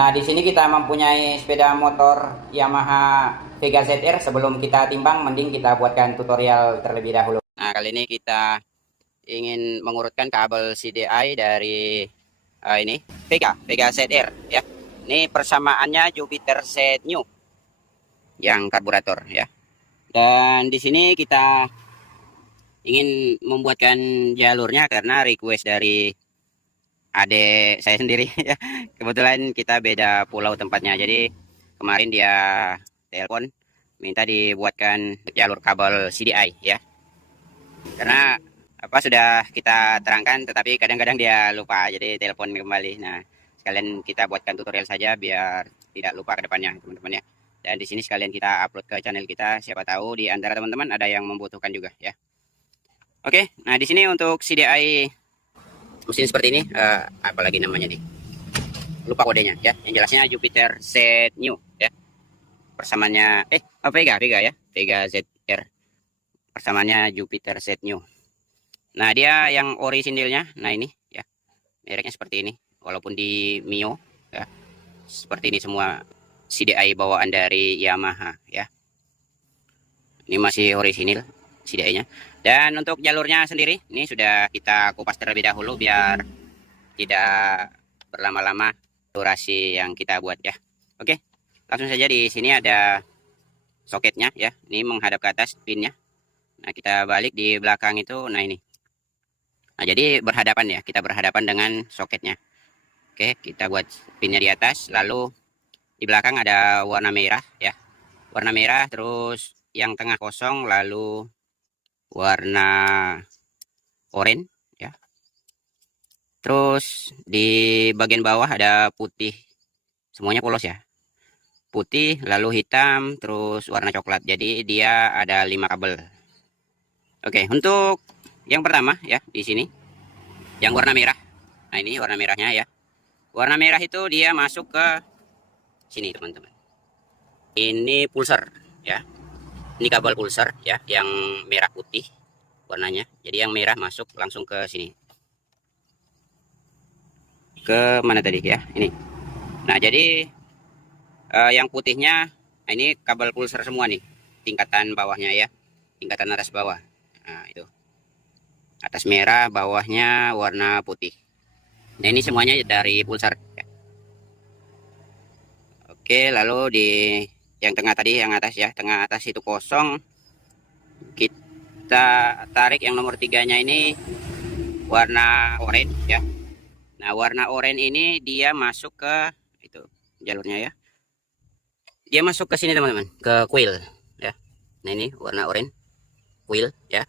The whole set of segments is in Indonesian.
Nah, di sini kita mempunyai sepeda motor Yamaha Vega ZR. Sebelum kita timbang, mending kita buatkan tutorial terlebih dahulu. Nah, kali ini kita ingin mengurutkan kabel CDI dari ini Vega ZR ya. Ini persamaannya Jupiter Z New yang karburator ya. Dan di sini kita ingin membuatkan jalurnya karena request dari adik saya sendiri ya. Kebetulan kita beda pulau tempatnya. Jadi kemarin dia telepon minta dibuatkan jalur kabel CDI ya. Karena apa sudah kita terangkan tetapi kadang-kadang dia lupa. Jadi telepon kembali. Nah, sekalian kita buatkan tutorial saja biar tidak lupa ke depannya teman-teman ya. Dan di sini sekalian kita upload ke channel kita, siapa tahu di antara teman-teman ada yang membutuhkan juga ya. Oke, nah di sini untuk CDI mesin seperti ini, apalagi namanya nih, lupa kodenya ya. Yang jelasnya Jupiter Z New ya. Persamaannya Vega ya, Vega ZR. Persamaannya Jupiter Z New. Nah dia yang orisinilnya, nah ini ya, mereknya seperti ini. Walaupun di Mio ya, seperti ini semua CDI bawaan dari Yamaha ya. Ini masih orisinil CDI-nya. Dan untuk jalurnya sendiri, ini sudah kita kupas terlebih dahulu biar tidak berlama-lama durasi yang kita buat ya. Oke, langsung saja. Di sini ada soketnya ya. Ini menghadap ke atas pinnya. Nah, kita balik di belakang itu, nah ini. Nah, jadi berhadapan ya, kita berhadapan dengan soketnya. Oke, kita buat pinnya di atas, lalu di belakang ada warna merah ya. Warna merah, terus yang tengah kosong, lalu warna oranye ya. Terus di bagian bawah ada putih. Semuanya polos ya. Putih, lalu hitam, terus warna coklat. Jadi dia ada 5 kabel. Oke, untuk yang pertama ya di sini yang warna merah. Nah, ini warna merahnya ya. Warna merah itu dia masuk ke sini, teman-teman. Ini pulsar ya. Ini kabel pulsar ya, yang merah putih warnanya. Jadi yang merah masuk langsung ke sini. Ke mana tadi ya? Ini. Nah, jadi yang putihnya, nah ini kabel pulsar semua nih. Tingkatan bawahnya ya. Tingkatan atas bawah. Nah, itu. Atas merah, bawahnya warna putih. Nah, ini semuanya dari pulsar ya. Oke, lalu di yang tengah tadi, yang atas ya, tengah atas itu kosong. Kita tarik yang nomor 3-nya ini warna oranye ya. Nah, warna oranye ini dia masuk ke itu jalurnya ya. Dia masuk ke sini, teman-teman, ke coil ya. Nah, ini warna oranye coil ya.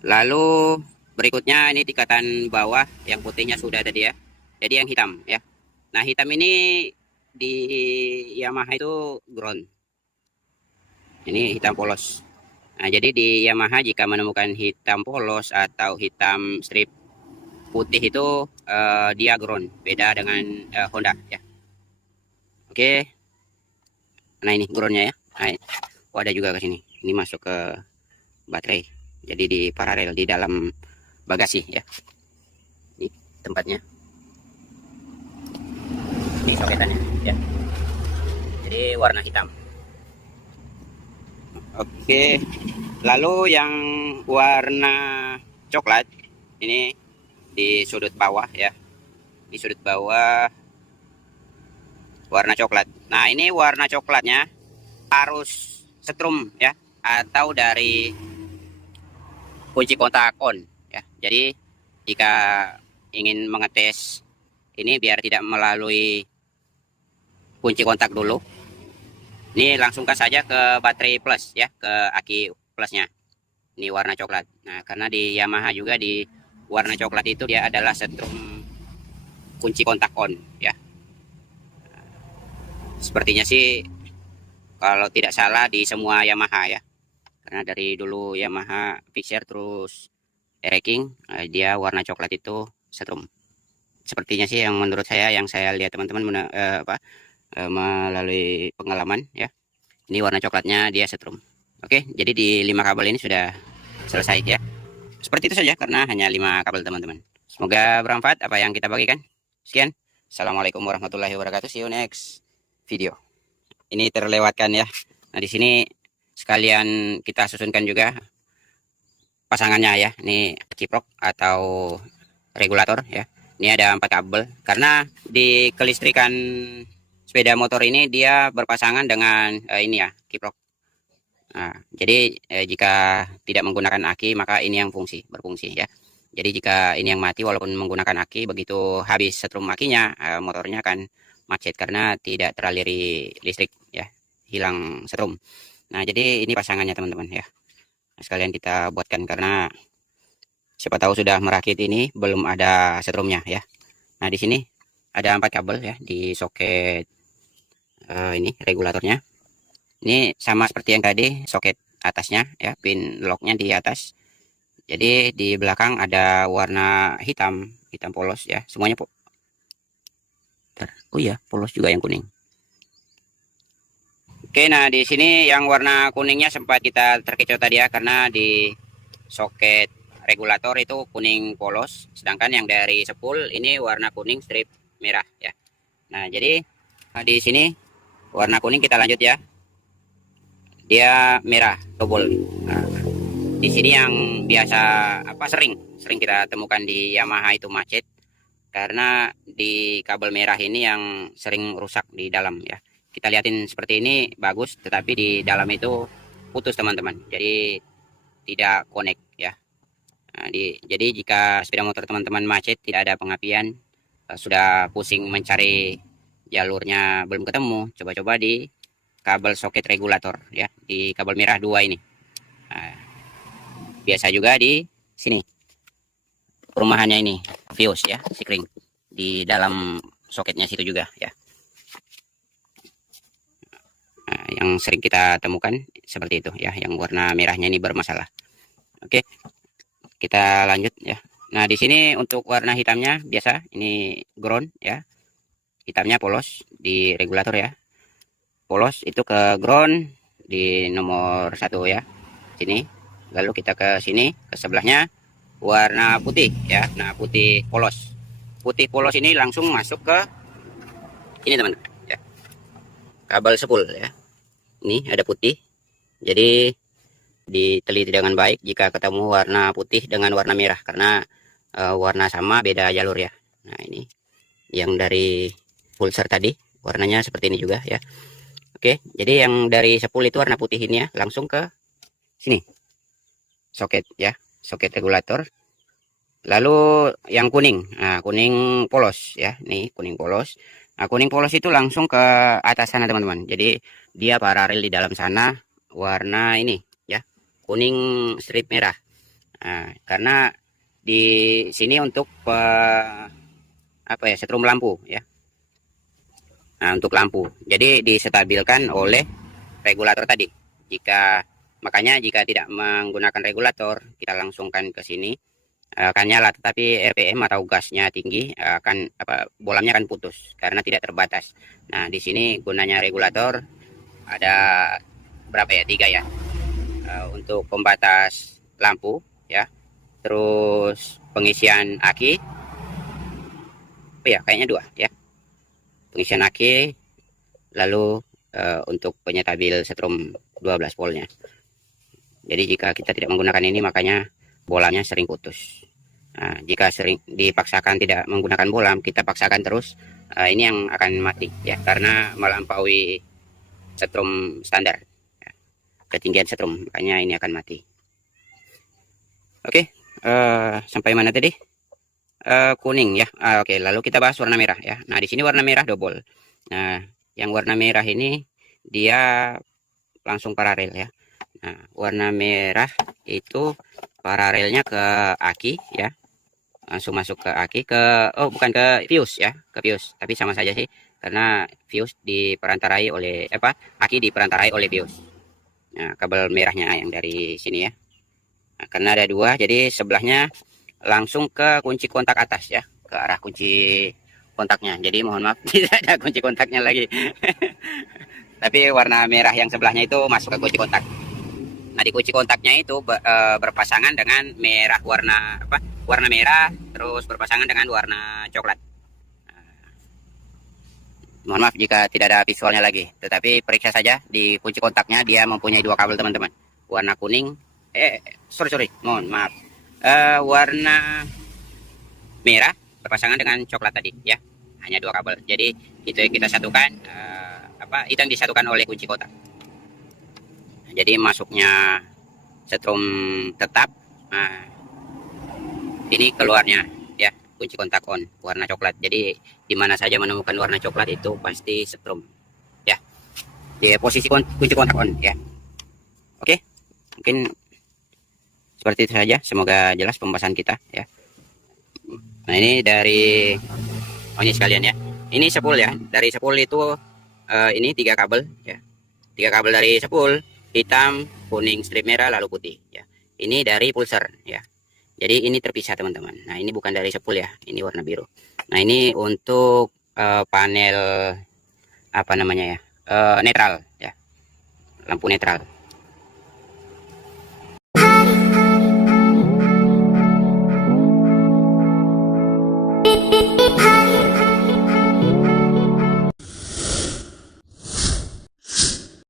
Lalu berikutnya ini tingkatan bawah, yang putihnya sudah tadi ya. Jadi yang hitam ya. Nah, hitam ini di Yamaha itu ground. Ini hitam polos. Nah, jadi di Yamaha jika menemukan hitam polos atau hitam strip putih itu dia ground, beda dengan Honda ya. Oke. Nah, ini groundnya ya. Nah, ada juga ke sini. Ini masuk ke baterai. Jadi di paralel di dalam bagasi ya. Ini tempatnya. Ini soketannya ya. Jadi warna hitam. Oke. Lalu yang warna coklat ini di sudut bawah ya. Di sudut bawah warna coklat. Nah, ini warna coklatnya harus setrum ya, atau dari kunci kontak on ya. Jadi jika ingin mengetes ini biar tidak melalui kunci kontak dulu, ini langsungkan saja ke baterai plus ya, ke aki plusnya. Ini warna coklat. Nah, karena di Yamaha juga di warna coklat itu dia adalah setrum kunci kontak on ya. Sepertinya sih kalau tidak salah di semua Yamaha ya. Karena dari dulu Yamaha Fixer terus Ereking, dia warna coklat itu setrum. Sepertinya sih yang menurut saya, yang saya lihat teman-teman melalui pengalaman ya. Ini warna coklatnya dia setrum. Oke, jadi di 5 kabel ini sudah selesai ya. Seperti itu saja karena hanya 5 kabel, teman-teman. Semoga bermanfaat apa yang kita bagikan. Sekian. Assalamualaikum warahmatullahi wabarakatuh. See you next video. Ini terlewatkan ya. Nah, di sini sekalian kita susunkan juga pasangannya ya. Ini ciprok atau regulator ya. Ini ada 4 kabel karena di kelistrikan sepeda motor ini dia berpasangan dengan ini ya, kiprok. Nah, jadi jika tidak menggunakan aki maka ini yang berfungsi ya. Jadi jika ini yang mati walaupun menggunakan aki, begitu habis setrum akinya motornya akan macet karena tidak teraliri listrik ya, hilang setrum. Nah, jadi ini pasangannya teman-teman ya. Nah, sekalian kita buatkan karena siapa tahu sudah merakit ini belum ada setrumnya ya. Nah, di sini ada 4 kabel ya di soket ini regulatornya. Ini sama seperti yang tadi, soket atasnya ya, pin locknya di atas. Jadi di belakang ada warna hitam polos ya, semuanya oh iya, polos juga yang kuning. Oke, nah di sini yang warna kuningnya sempat kita terkecoh tadi ya, karena di soket regulator itu kuning polos, sedangkan yang dari sepul ini warna kuning strip merah ya. Nah, jadi di sini warna kuning kita lanjut ya. Dia merah double. Nah, di sini yang biasa sering kita temukan di Yamaha itu macet karena di kabel merah ini yang sering rusak di dalam ya. Kita liatin seperti ini bagus, tetapi di dalam itu putus teman-teman. Jadi tidak connect ya. Nah, jadi jika sepeda motor teman-teman macet tidak ada pengapian, sudah pusing mencari jalurnya belum ketemu, coba-coba di kabel soket regulator ya, di kabel merah 2 ini. Nah, biasa juga di sini perumahannya ini fuse ya, sikring di dalam soketnya situ juga ya. Nah, yang sering kita temukan seperti itu ya, yang warna merahnya ini bermasalah. Oke, kita lanjut ya. Nah, di sini untuk warna hitamnya biasa ini ground ya, hitamnya polos di regulator ya, polos itu ke ground di nomor 1 ya, sini. Lalu kita ke sini, ke sebelahnya warna putih ya. Nah, putih polos ini langsung masuk ke ini teman ya, kabel sepul ya. Ini ada putih, jadi diteliti dengan baik jika ketemu warna putih dengan warna merah, karena warna sama beda jalur ya. Nah, ini yang dari pulsar tadi warnanya seperti ini juga ya. Oke, jadi yang dari sepul itu warna putih ini ya, langsung ke sini soket ya, soket regulator. Lalu yang kuning, nah kuning polos ya, nih kuning polos. Nah, kuning polos itu langsung ke atas sana teman-teman. Jadi dia paralel di dalam sana, warna ini ya, kuning strip merah. Nah, karena di sini untuk setrum lampu ya. Nah, untuk lampu, jadi disetabilkan oleh regulator tadi. Makanya jika tidak menggunakan regulator, kita langsungkan ke sini akan nyala, tetapi RPM atau gasnya tinggi, bolamnya akan putus karena tidak terbatas. Nah, di sini gunanya regulator ada berapa ya, 3 ya, untuk pembatas lampu ya, terus pengisian aki, kayaknya 2 ya, pengisian aki, lalu untuk penyetabil setrum 12 voltnya. Jadi jika kita tidak menggunakan ini, makanya bolamnya sering putus. Nah, jika sering dipaksakan tidak menggunakan bolam, kita paksakan terus, ini yang akan mati ya, karena melampaui setrum standar ya, ketinggian setrum, makanya ini akan mati. Oke, sampai mana tadi? Kuning ya. Oke, lalu kita bahas warna merah ya. Nah, di sini warna merah double. Nah, yang warna merah ini dia langsung paralel ya. Nah, warna merah itu paralelnya ke aki ya, langsung masuk ke aki, bukan ke fuse ya, ke fuse, tapi sama saja sih, karena fuse diperantarai oleh aki diperantarai oleh fuse. Nah, kabel merahnya yang dari sini ya. Nah, karena ada 2, jadi sebelahnya langsung ke kunci kontak atas ya, ke arah kunci kontaknya. Jadi mohon maaf tidak ada kunci kontaknya lagi. Tapi warna merah yang sebelahnya itu masuk ke kunci kontak. Nah, di kunci kontaknya itu berpasangan dengan merah, warna merah terus berpasangan dengan warna coklat. Mohon maaf jika tidak ada visualnya lagi, tetapi periksa saja di kunci kontaknya, dia mempunyai dua kabel teman-teman, warna kuning, sorry, mohon maaf, warna merah berpasangan dengan coklat tadi ya, hanya dua kabel. Jadi itu yang kita satukan, itu yang disatukan oleh kunci kotak. Jadi masuknya setrum tetap, ini keluarnya ya kunci kontak on warna coklat. Jadi di mana saja menemukan warna coklat itu pasti setrum ya, di posisi kunci kontak on ya. Oke, mungkin seperti itu saja, semoga jelas pembahasan kita ya. Nah ini dari ini sekalian ya, ini spool ya, dari spool itu ini 3 kabel ya, 3 kabel dari spool, hitam, kuning, strip merah, lalu putih ya. Ini dari pulser ya, jadi ini terpisah teman-teman. Nah ini bukan dari spool ya, ini warna biru. Nah ini untuk panel apa namanya ya, netral ya, lampu netral.